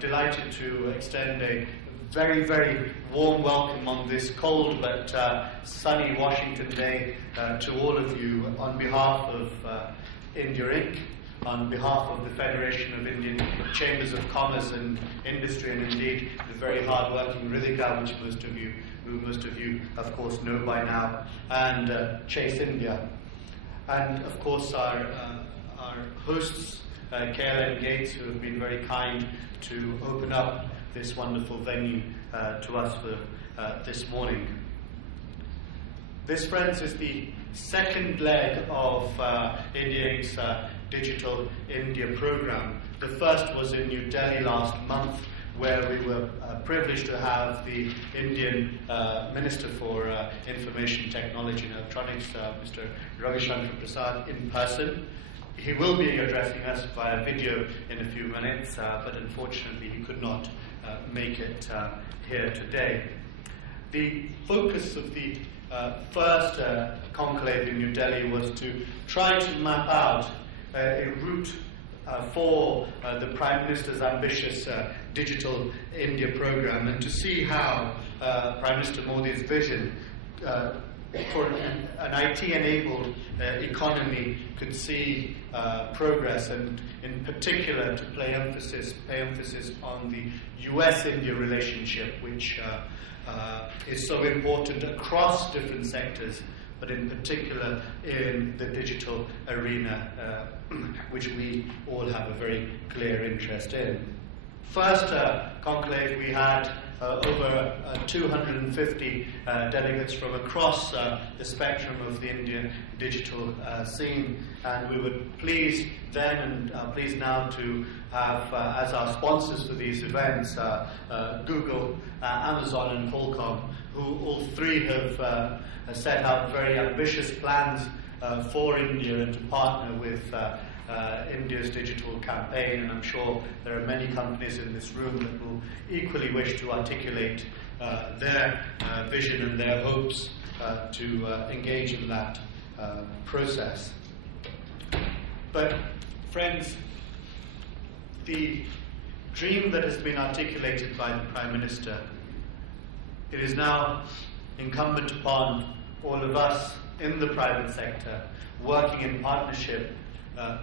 delighted to extend a very, very warm welcome on this cold but sunny Washington day to all of you on behalf of India Inc., on behalf of the Federation of Indian Chambers of Commerce and Industry, and indeed the very hard-working Riddhika, which most of you, of course, know by now, and Chase India. And, of course, our hosts, KLM Gates, who have been very kind to open up this wonderful venue to us for this morning. This, friends, is the second leg of India Inc.'s Digital India program. The first was in New Delhi last month, where we were privileged to have the Indian Minister for Information Technology and Electronics, Mr. Ravi Shankar Prasad, in person. He will be addressing us via video in a few minutes, but unfortunately he could not make it here today. The focus of the first conclave in New Delhi was to try to map out a route for the Prime Minister's ambitious Digital India program, and to see how Prime Minister Modi's vision for an IT-enabled economy could see progress, and in particular to pay emphasis on the US-India relationship, which is so important across different sectors, but in particular in the digital arena, which we all have a very clear interest in. First conclave, we had over 250 delegates from across the spectrum of the Indian digital scene, and we were pleased then and pleased now to have as our sponsors for these events Google, Amazon and Qualcomm, who all three have set out very ambitious plans for India and to partner with India's digital campaign, and I'm sure there are many companies in this room that will equally wish to articulate their vision and their hopes to engage in that process. But friends, the dream that has been articulated by the Prime Minister, it is now incumbent upon all of us in the private sector, working in partnership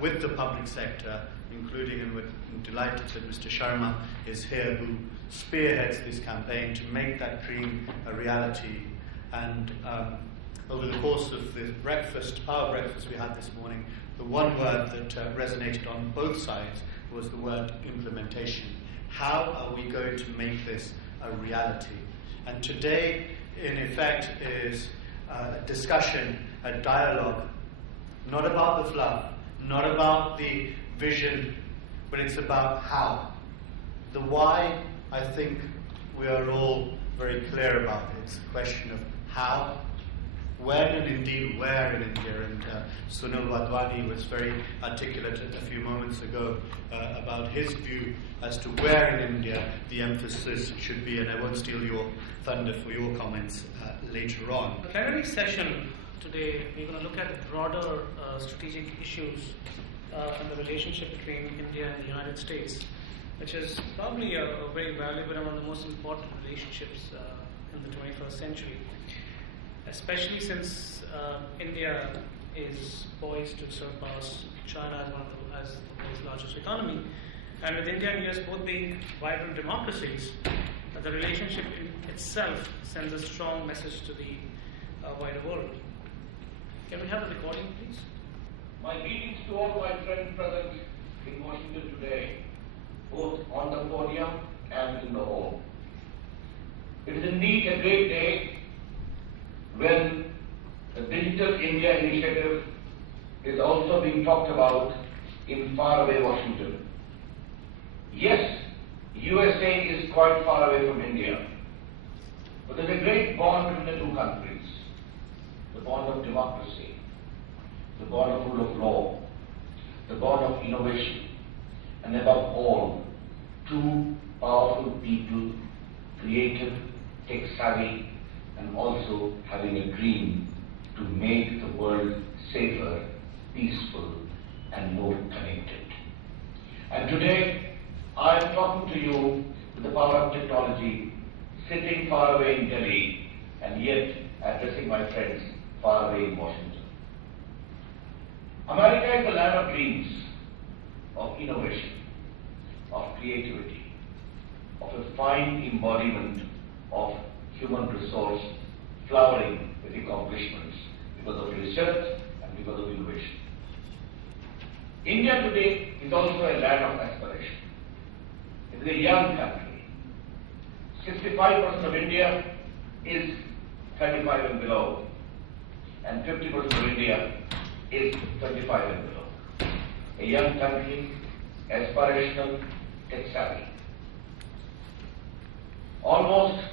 with the public sector, including, and we're delighted that Mr. Sharma is here, who spearheads this campaign to make that dream a reality. And over the course of the power breakfast we had this morning, the one word that resonated on both sides was the word implementation. How are we going to make this a reality? And today, in effect, is a discussion, a dialogue, not about the fluff, not about the vision, but it's about how. The why, I think we are all very clear about it. It's a question of how, when, and indeed where in India. And Sunil Wadhwani was very articulate a few moments ago about his view as to where in India the emphasis should be, and I won't steal your thunder for your comments later on. The plenary session today, we're going to look at broader strategic issues and the relationship between India and the United States, which is probably a very valuable and one of the most important relationships in the 21st century, especially since India is poised to surpass China as the world's largest economy. And with India and US both being vibrant democracies, the relationship in itself sends a strong message to the wider world. Can we have a recording, please? My greetings to all my friends present in Washington today, both on the podium and in the home. It is indeed a great day when the Digital India initiative is also being talked about in faraway Washington. Yes, USA is quite far away from India, but there's a great bond between the two countries, the bond of democracy, the bond of rule of law, the bond of innovation, and above all, two powerful people, creative, tech-savvy, and also having a dream to make the world safer, peaceful, and more connected. And today, I am talking to you with the power of technology, sitting far away in Delhi, and yet addressing my friends far away in Washington. America is the land of dreams, of innovation, of creativity, of a fine embodiment of human resource flowering with accomplishments because of research and because of innovation. India today is also a land of aspiration. It is a young country. 65% of India is 35 and below, and 50% of India is 25 and below. A young country, aspirational, tech-savvy. Almost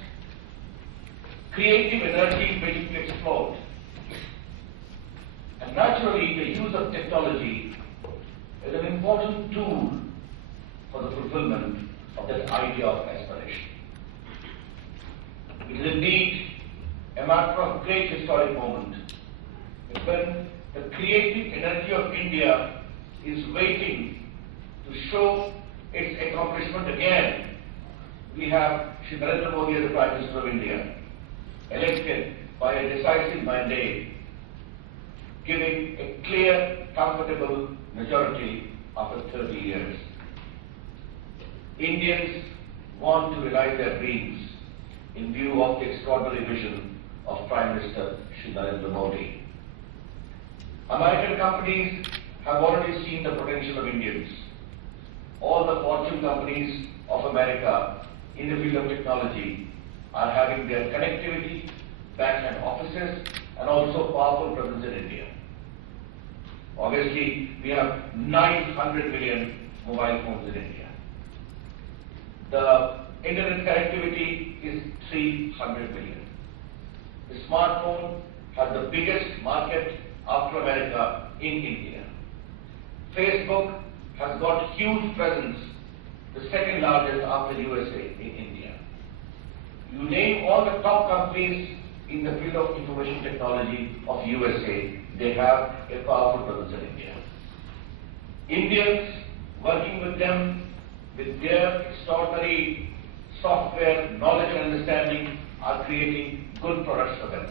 creative energy waiting to explode. And naturally, the use of technology is an important tool for the fulfillment of that idea of aspiration. It is indeed a matter of great historic moment when the creative energy of India is waiting to show its accomplishment again. We have Shri Narendra Modi as the Prime Minister of India, elected by a decisive mandate, giving a clear, comfortable majority after 30 years. Indians want to realize their dreams in view of the extraordinary vision of Prime Minister Shri Narendra Modi. American companies have already seen the potential of Indians. All the Fortune companies of America in the field of technology are having their connectivity, back-end offices, and also powerful presence in India. Obviously, we have 900 million mobile phones in India. The internet connectivity is 300 million. The smartphone has the biggest market after America in India. Facebook has got huge presence, the second largest after USA in India. You name all the top companies in the field of information technology of USA, they have a powerful presence in India. Indians working with them with their extraordinary software, knowledge and understanding are creating good products for them.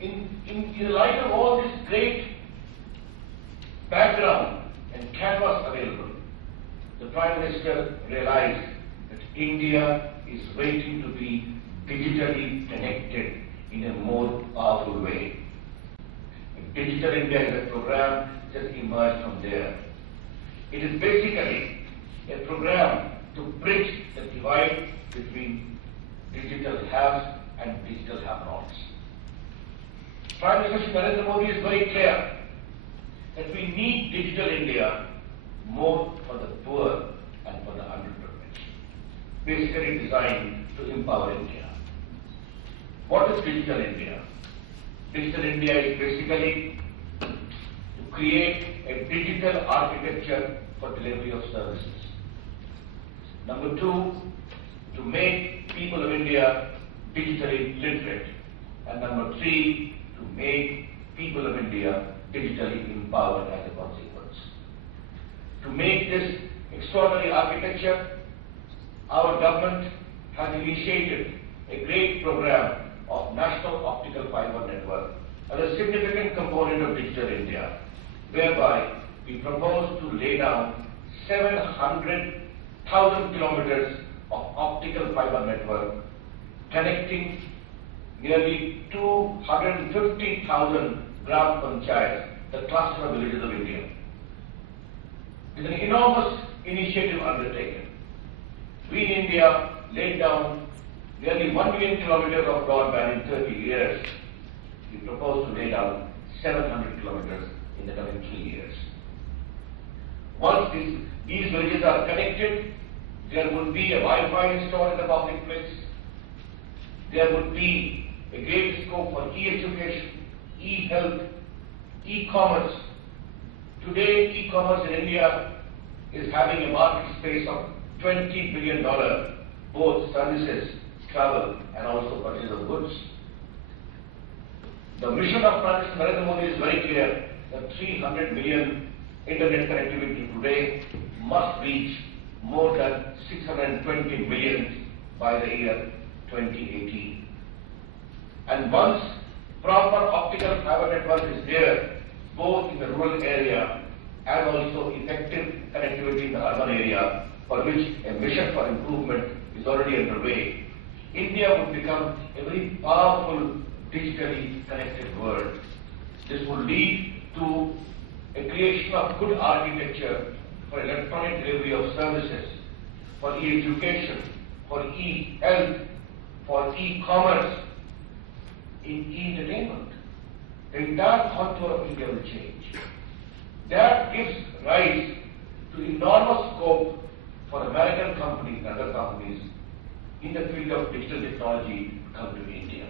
In the light of all this great background and canvas available, the Prime Minister realized that India is waiting to be digitally connected in a more powerful way. Digital India is a program that has emerged from there. It is basically a program to bridge the divide between digital haves and digital have-nots. Prime Minister Narendra Modi is very clear that we need Digital India more for the poor and for the underprivileged, basically designed to empower India. What is Digital India? Digital India is basically to create a digital architecture for delivery of services. Number two, to make people of India digitally literate. And number three, to make people of India digitally empowered as a consequence. To make this extraordinary architecture, our government has initiated a great program of National Optical Fiber Network as a significant component of Digital India, whereby we propose to lay down 700,000 kilometers of optical fiber network connecting nearly 250,000 Gram Panchayats, the cluster of villages of India. It is an enormous initiative undertaken. We in India laid down nearly 1 million kilometers of broadband in 30 years. We propose to lay down 700 kilometers in the coming 3 years. Once these villages are connected, there would be a Wi-Fi installed in the public place. There would be a great scope for e-education, e-health, e-commerce. Today, e-commerce in India is having a market space of $20 billion, both services, travel, and also purchase of goods. The mission of Prime Minister Narendra Modi is very clear that 300 million internet connectivity today must reach more than 620 million by the year 2018. And once proper optical fiber network is there, both in the rural area and also effective connectivity in the urban area, for which a mission for improvement is already underway, India would become a very powerful digitally connected world. This would lead to a creation of good architecture for electronic delivery of services, for e-education, for e-health, for e-commerce, in e-entertainment. The entire contour of India will change. That gives rise to enormous scope for American companies and other companies in the field of digital technology to come to India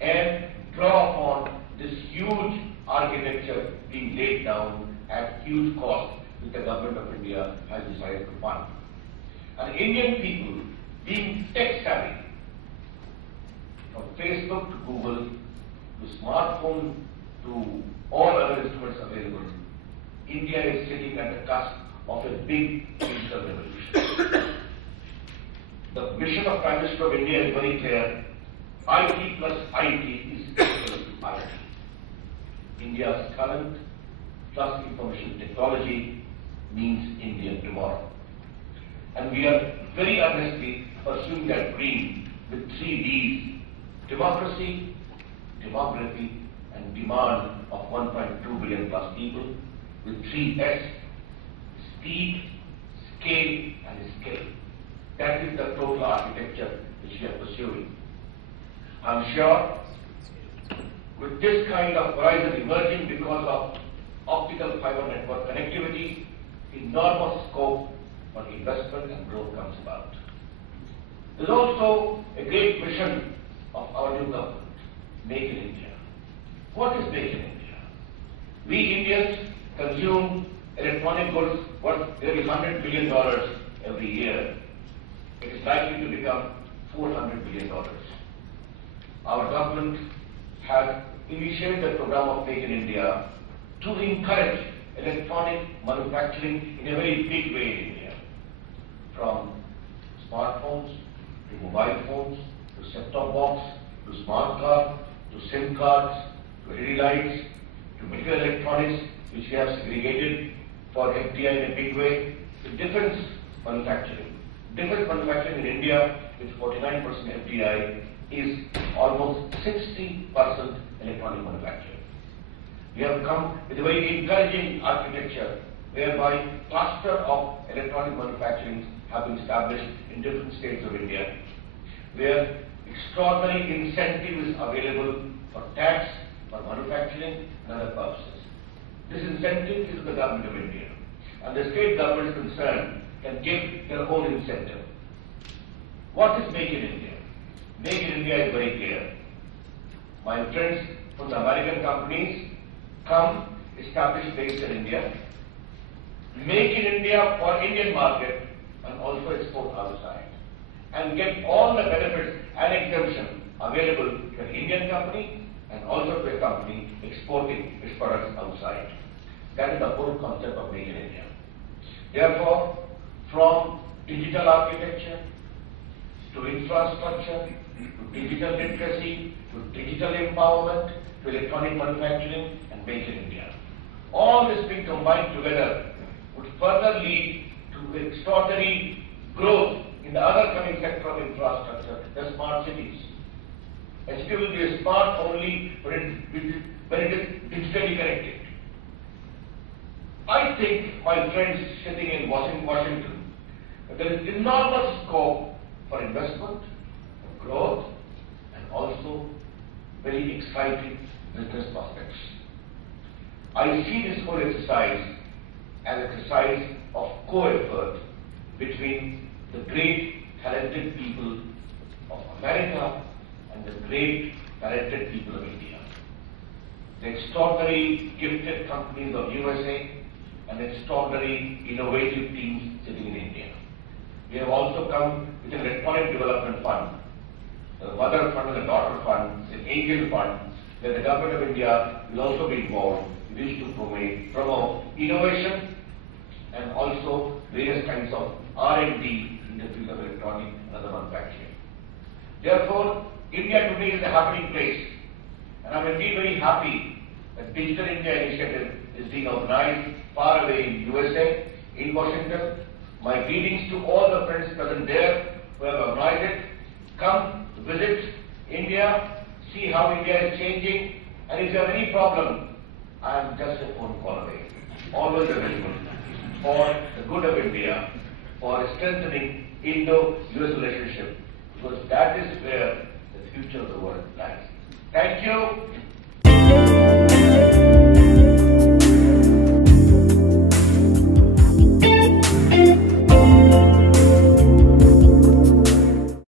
and draw upon this huge architecture being laid down at huge cost which the government of India has decided to fund. And Indian people, being tech savvy, from Facebook to Google to smartphone to all other instruments available, India is sitting at the cusp of a big digital revolution. The mission of Prime Minister of India is very clear. IT plus IT is equal to IT. India's talent plus information technology means India tomorrow. And we are very earnestly pursuing that dream with 3 Ds: democracy, demography, and demand of 1.2 billion plus people, with 3 S: speed, scale, and skill. That is the total architecture which we are pursuing. I'm sure with this kind of horizon emerging because of optical fiber network connectivity, enormous scope for investment and growth comes about. There's also a great mission of our new government, Make in India. What is Make in India? We Indians consume electronic goods worth nearly $100 billion every year. It is likely to become $400 billion. Our government has initiated the program of Make in India to encourage electronic manufacturing in a very big way in India. From smartphones to mobile phones to set-top box to smart card to SIM cards to LED lights to medical electronics, which we have segregated for FDI in a big way, to defense manufacturing. Defense manufacturing in India with 49% FDI is almost 60% electronic manufacturing. We have come with a very encouraging architecture whereby cluster of electronic manufacturing have been established in different states of India, where extraordinary incentive is available for tax, for manufacturing and other purposes. This incentive is the government of India, and the state government is concerned can give their own incentive. What is Make in India? Make in India is very clear. My friends from the American companies come, establish base in India, make in India for Indian market and also export outside, and get all the benefits and exemption available to an Indian company and also to a company exporting its products outside. That is the whole concept of Make in India. Therefore, from digital architecture to infrastructure to digital literacy to digital empowerment to electronic manufacturing and Make in India, all this being combined together would further lead to extraordinary growth in the other coming sector of infrastructure, the smart cities. A city will be smart only when it is digitally connected. I think, my friends sitting in Washington, that there is enormous scope for investment, for growth, and also very exciting business prospects. I see this whole exercise as an exercise of co-effort between the great talented people of America and the great talented people of India. The extraordinary gifted companies of USA and the extraordinary innovative teams sitting in India. We have also come with an electronic development fund, the mother fund and the daughter fund, the angel fund, where the government of India will also be involved. We wish to promote innovation and also various kinds of R&D in the field of electronic and other manufacturing. Therefore, India today is a happening place, and I'm indeed very happy that Digital India Initiative is being organized far away in USA, in Washington. My greetings to all the friends present there who have organized it. Come, visit India, see how India is changing, and if you have any problem, I am just a phone call away. Always available for the good of India, for strengthening Indo-US relationship, because that is where the future of the world lies. Thank you.